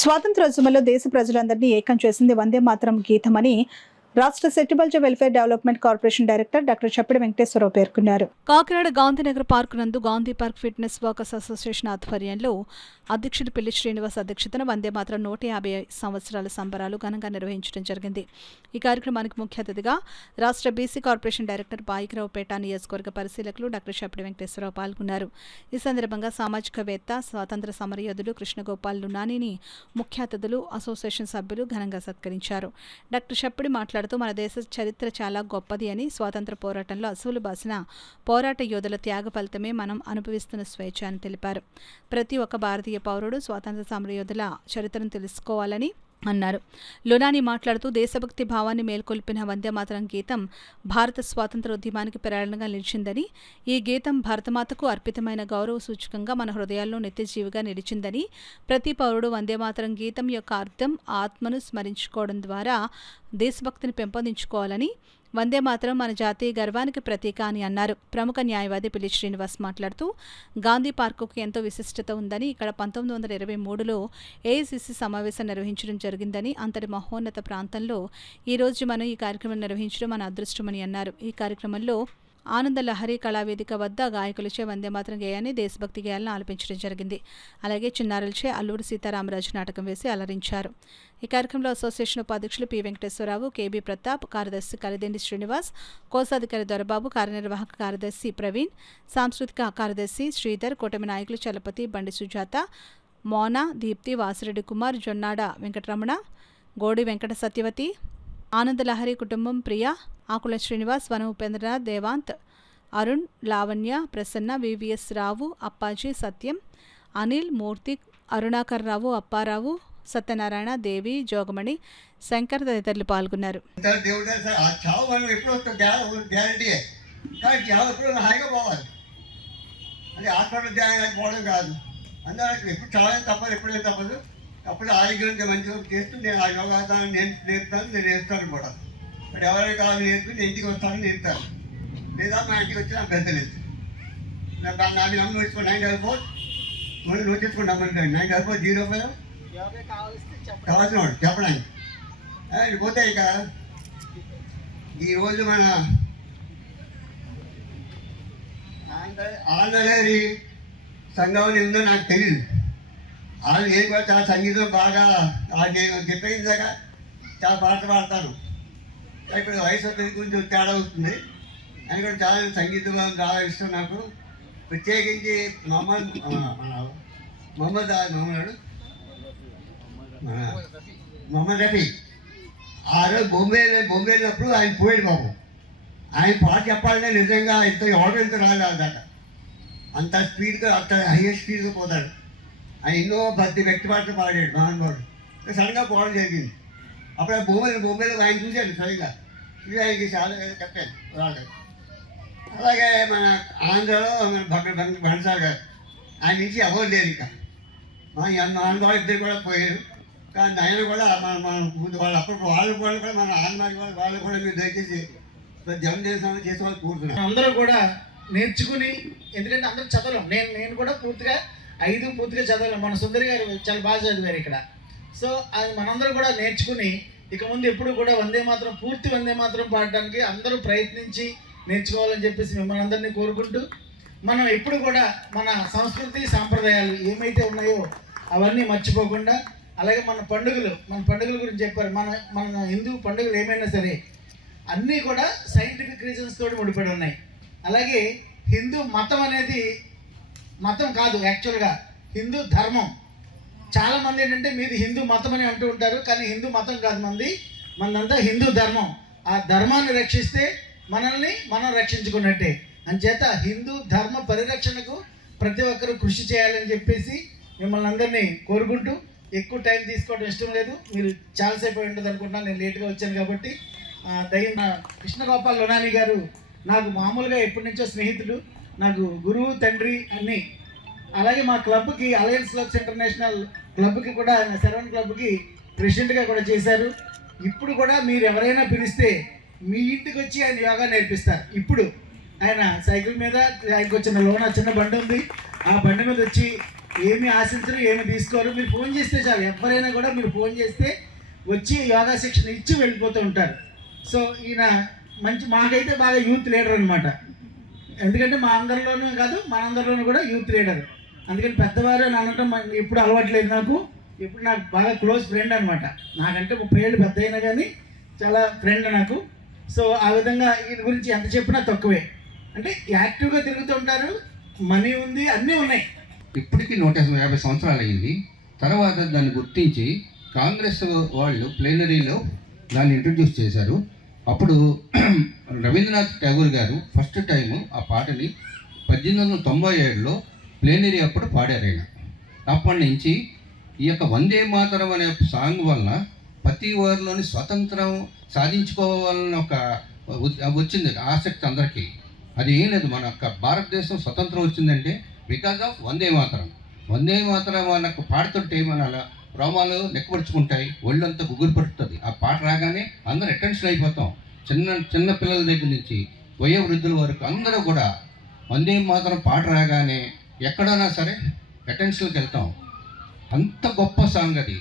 స్వాతంత్రోద్యమంలో దేశ ప్రజలందరినీ ఏకం చేసింది వందే మాతరం గీతమని రాష్ట్ర settlement welfare development corporation director doctor Chappidi Venkateswararao పేర్కొన్నారు. కాకినాడ గాంధీనగర్ పార్కు నందు Gandhi park fitness workers association ఆధ్వర్యంలో అధ్యక్షుడు పిల్లి శ్రీనివాస్ అధ్యక్షతన వందే మాతరం 150 సంవత్సరాల సంబరాలు ఘనంగా నిర్వహించడం జరిగింది. ఈ కార్యక్రమానికి ముఖ్య అతిథిగా రాష్ట్ర బీసీ కార్పొరేషన్ డైరెక్టర్ బాయికరావుపేట నియోజకవర్గ పరిశీలకులు డాక్టర్ చప్పిడి వెంకటేశ్వరరావు పాల్గొన్నారు. ఈ సందర్భంగా సామాజికవేత్త, స్వాతంత్ర సమరయోధులు కృష్ణగోపాల్ లునానిని ముఖ్య అతిథులు, అసోసియేషన్ సభ్యులు ఘనంగా సత్కరించారు. డాక్టర్ చప్పిడి మాట్లాడుతూ మన దేశ చరిత్ర చాలా గొప్పది అని, స్వాతంత్ర పోరాటంలో అసువులు బాసిన పోరాట యోధుల త్యాగ ఫలితమే మనం అనుభవిస్తున్న స్వేచ్ఛ అని తెలిపారు. ప్రతి ఒక్క భారతీయ పౌరుడు స్వాతంత్ర సమరయోధుల చరిత్రను తెలుసుకోవాలని అన్నారు. లునాని మాట్లాడుతూ దేశభక్తి భావాన్ని మేల్కొల్పిన వందే మాతరం గీతం భారత స్వాతంత్ర ఉద్యమానికి ప్రేరణగా నిలిచిందని, ఈ గీతం భారతమాతకు అర్పితమైన గౌరవ సూచకంగా మన హృదయాల్లో నిత్యజీవిగా నిలిచిందని, ప్రతి పౌరుడు వందే మాతరం గీతం యొక్క అర్థం, ఆత్మను స్మరించుకోవడం ద్వారా దేశభక్తిని పెంపొందించుకోవాలని, వందే మాతరం మన జాతీయ గర్వానికి ప్రతీక అని అన్నారు. ప్రముఖ న్యాయవాది పిల్లి శ్రీనివాస్ మాట్లాడుతూ గాంధీ పార్కుకు ఎంతో విశిష్టత ఉందని, ఇక్కడ 1923లో ఏఐసిసి సమావేశం నిర్వహించడం జరిగిందని, అంతటి మహోన్నత ప్రాంతంలో ఈరోజు మనం ఈ కార్యక్రమం నిర్వహించడం మన అదృష్టమని అన్నారు. ఈ కార్యక్రమంలో ఆనంద లహరి కళావేదిక వద్ద గాయకులచే వందే మాతరం గేయాన్ని, దేశభక్తి గేయాలను ఆలపించడం జరిగింది. అలాగే చిన్నారులచే అల్లూరి సీతారామరాజు నాటకం వేసి అలరించారు. ఈ కార్యక్రమంలో అసోసియేషన్ ఉపాధ్యక్షులు పి వెంకటేశ్వరరావు, కేబీ ప్రతాప్, కార్యదర్శి కలిదెండి శ్రీనివాస్, కోశాధికారి దొరబాబు, కార్యనిర్వాహక కార్యదర్శి ప్రవీణ్, సాంస్కృతిక కార్యదర్శి శ్రీధర్, కూటమి నాయకులు చలపతి, బండి సుజాత, మోనా, దీప్తి, వాసిరెడ్డి కుమార్, జొన్నాడ వెంకటరమణ, గోడి వెంకట సత్యవతి, ఆనందలహరి కుటుంబం, ప్రియ, ఆకుల శ్రీనివాస్, వన ఉపేంద్రనాథ్, దేవాంత్, అరుణ్, లావణ్య, ప్రసన్న, వివిఎస్ రావు, అప్పాజీ, సత్యం, అనిల్, మూర్తి, అరుణాకర్ రావు, అప్పారావు, సత్యనారాయణ, దేవి, జోగమణి, శంకర్ తదితరులు పాల్గొన్నారు. అప్పుడు ఆరోగ్యంగా మంచిగా చేస్తూ నేను ఆ యోగాసనం నేర్పుతాను, నేను వేస్తాను కూడా. బట్ ఎవరైనా కావాలి నేర్పి నేను ఇంటికి వస్తాను నేర్పుతాను, లేదా మా ఇంటికి వచ్చి నాకు పెద్దలేదు. నాకు నమ్మి వచ్చుకో 944 మళ్ళీ నోట్ చేసుకుని నమ్మంటాను. 944 కావాల్సిన వాడు చెప్పడానికి పోతే ఇక ఈరోజు మన ఆంధ్రలేని సంఘం ఉందో నాకు తెలియదు. వాళ్ళు నేను కూడా చాలా సంగీతం బాగా నేను చెప్పేదాక చాలా పాటలు పాడతాను. ఇప్పుడు వయసు గురించి తేడా అవుతుంది అని కూడా చాలా సంగీతం చాలా ఇష్టం నాకు. ప్రత్యేకించి మొహమ్మద్ రఫీ ఆ రోజు బొంబే వెళ్ళినప్పుడు ఆయన పోయాడు బాబు. ఆయన పాట చెప్పాలంటే నిజంగా ఎవరు రాలేదు దాకా, అంత స్పీడ్గా అంత హైయెస్ట్ స్పీడ్గా పోతాడు. ఆయన ఎన్నో వ్యక్తి పాటలు పాడాడు మహానుభావుడు. సడన్గా పోవడం జరిగింది. అప్పుడు బొంబేలో ఆయన చూశాను సరిగ్గా, ఇది ఆయనకి చాలా చెప్పాను రాడు. అలాగే మన ఆంధ్రలో మన భంసార్ గారు, ఆయన నుంచి ఎవరు లేరు. ఇంకా మా మహానుభావులు ఇద్దరు కూడా పోయారు. కానీ ఆయన కూడా మన ముందు వాళ్ళు అప్పుడు వాళ్ళు కూడా మన ఆంధ్రాకి వాళ్ళు కూడా మీరు దయచేసి జన్మదిన చేసే వాళ్ళు కూర్చున్నారు. అందరూ కూడా నేర్చుకుని, ఎందుకంటే అందరూ చదవలేం. నేను కూడా పూర్తిగా చదవలేం. మన సుందరి గారు చాలా బాగా చదివారు ఇక్కడ. సో అది మనందరూ కూడా నేర్చుకుని ఇక ముందు ఎప్పుడు కూడా వందే మాతరం పూర్తి వందే మాతరం పాడడానికి అందరూ ప్రయత్నించి నేర్చుకోవాలని చెప్పేసి మిమ్మల్ని అందరినీ కోరుకుంటూ, మనం ఎప్పుడు కూడా మన సంస్కృతి సాంప్రదాయాలు ఏమైతే ఉన్నాయో అవన్నీ మర్చిపోకుండా, అలాగే మన పండుగల గురించి చెప్పారు. మన హిందూ పండుగలు ఏమైనా సరే అన్నీ కూడా సైంటిఫిక్ రీజన్స్ తోటి ముడిపడి ఉన్నాయి. అలాగే హిందూ మతం అనేది మతం కాదు, యాక్చువల్గా హిందూ ధర్మం. చాలామంది ఏంటంటే మీది హిందూ మతం అని అంటూ ఉంటారు, కానీ హిందూ మతం కాదు మనదంతా హిందూ ధర్మం. ఆ ధర్మాన్ని రక్షిస్తే మనల్ని మనం రక్షించుకున్నట్టే. అంచేత హిందూ ధర్మ పరిరక్షణకు ప్రతి ఒక్కరూ కృషి చేయాలని చెప్పేసి మిమ్మల్ని అందరినీ కోరుకుంటూ, ఎక్కువ టైం తీసుకోవడం ఇష్టం లేదు, మీరు చాలాసేపు ఉంటుంది అనుకుంటున్నాను, నేను లేట్గా వచ్చాను కాబట్టి. కృష్ణగోపాల్ లునాని గారు నాకు మామూలుగా ఎప్పటి నుంచో స్నేహితుడు, నాకు గురువు, తండ్రి అన్నీ. అలాగే మా క్లబ్కి, అలయన్స్ క్లబ్స్ ఇంటర్నేషనల్ క్లబ్కి కూడా, ఆయన సెరవన్ క్లబ్కి ప్రెసిడెంట్గా కూడా చేశారు. ఇప్పుడు కూడా మీరు ఎవరైనా పిలిస్తే మీ ఇంటికి వచ్చి ఆయన యోగా నేర్పిస్తారు. ఇప్పుడు ఆయన సైకిల్ మీద, ఆయనకు వచ్చిన చిన్న బండి ఉంది, ఆ బండి మీద వచ్చి ఏమి ఆశించరు, ఏమి తీసుకోరు. మీరు ఫోన్ చేస్తే చాలు, ఎవరైనా కూడా మీరు ఫోన్ చేస్తే వచ్చి యోగా శిక్షణ ఇచ్చి వెళ్ళిపోతూ ఉంటారు. సో ఈయన మాకైతే బాగా యూత్ లీడర్ అనమాట. ఎందుకంటే మా అందరిలోనూ కాదు, మనందరిలోనూ కూడా యూత్ లీడర్. అందుకని పెద్దవారు అని అనటం ఎప్పుడు అలవాట్లేదు నాకు. ఇప్పుడు నాకు బాగా క్లోజ్ ఫ్రెండ్ అనమాట. నాకంటే 30 ఏళ్ళు పెద్ద అయినా కానీ చాలా ఫ్రెండ్ నాకు. సో ఆ విధంగా ఈయన గురించి ఎంత చెప్పినా తక్కువే. అంటే యాక్టివ్గా తిరుగుతుంటారు, మనీ ఉంది, అన్నీ ఉన్నాయి. ఇప్పటికీ 150 సంవత్సరాలు అయింది. తర్వాత దాన్ని గుర్తించి కాంగ్రెస్ వాళ్ళు ప్లేనరీలో దాన్ని ఇంట్రడ్యూస్ చేశారు. అప్పుడు రవీంద్రనాథ్ ఠాగూర్ గారు ఫస్ట్ టైము ఆ పాటని 1897లో ప్లేనరీ అప్పుడు పాడారు ఆయన. అప్పటి నుంచి ఈ యొక్క వందే మాతరం అనే సాంగ్ వలన ప్రతి వారిలోని స్వతంత్రం సాధించుకోవాలని ఒక వచ్చింది ఆసక్తి అందరికీ. అది ఏం లేదు, మన యొక్క భారతదేశం స్వతంత్రం వచ్చిందంటే బికాజ్ ఆఫ్ వందే మాతరం. వందే మాతరం మనకు పాడుతుంటే మన రోమాలు నెక్కపరుచుకుంటాయి, ఒళ్ళంతా గుగురు పడుతుంది. ఆ పాట రాగానే అందరూ అటెన్షన్ అయిపోతాం. చిన్న పిల్లల దగ్గర నుంచి వయోవృద్ధుల వరకు అందరూ కూడా వందే మాతరం పాట రాగానే ఎక్కడైనా సరే అటెన్షన్కి వెళ్తాం. అంత గొప్ప సాంగ్ అది.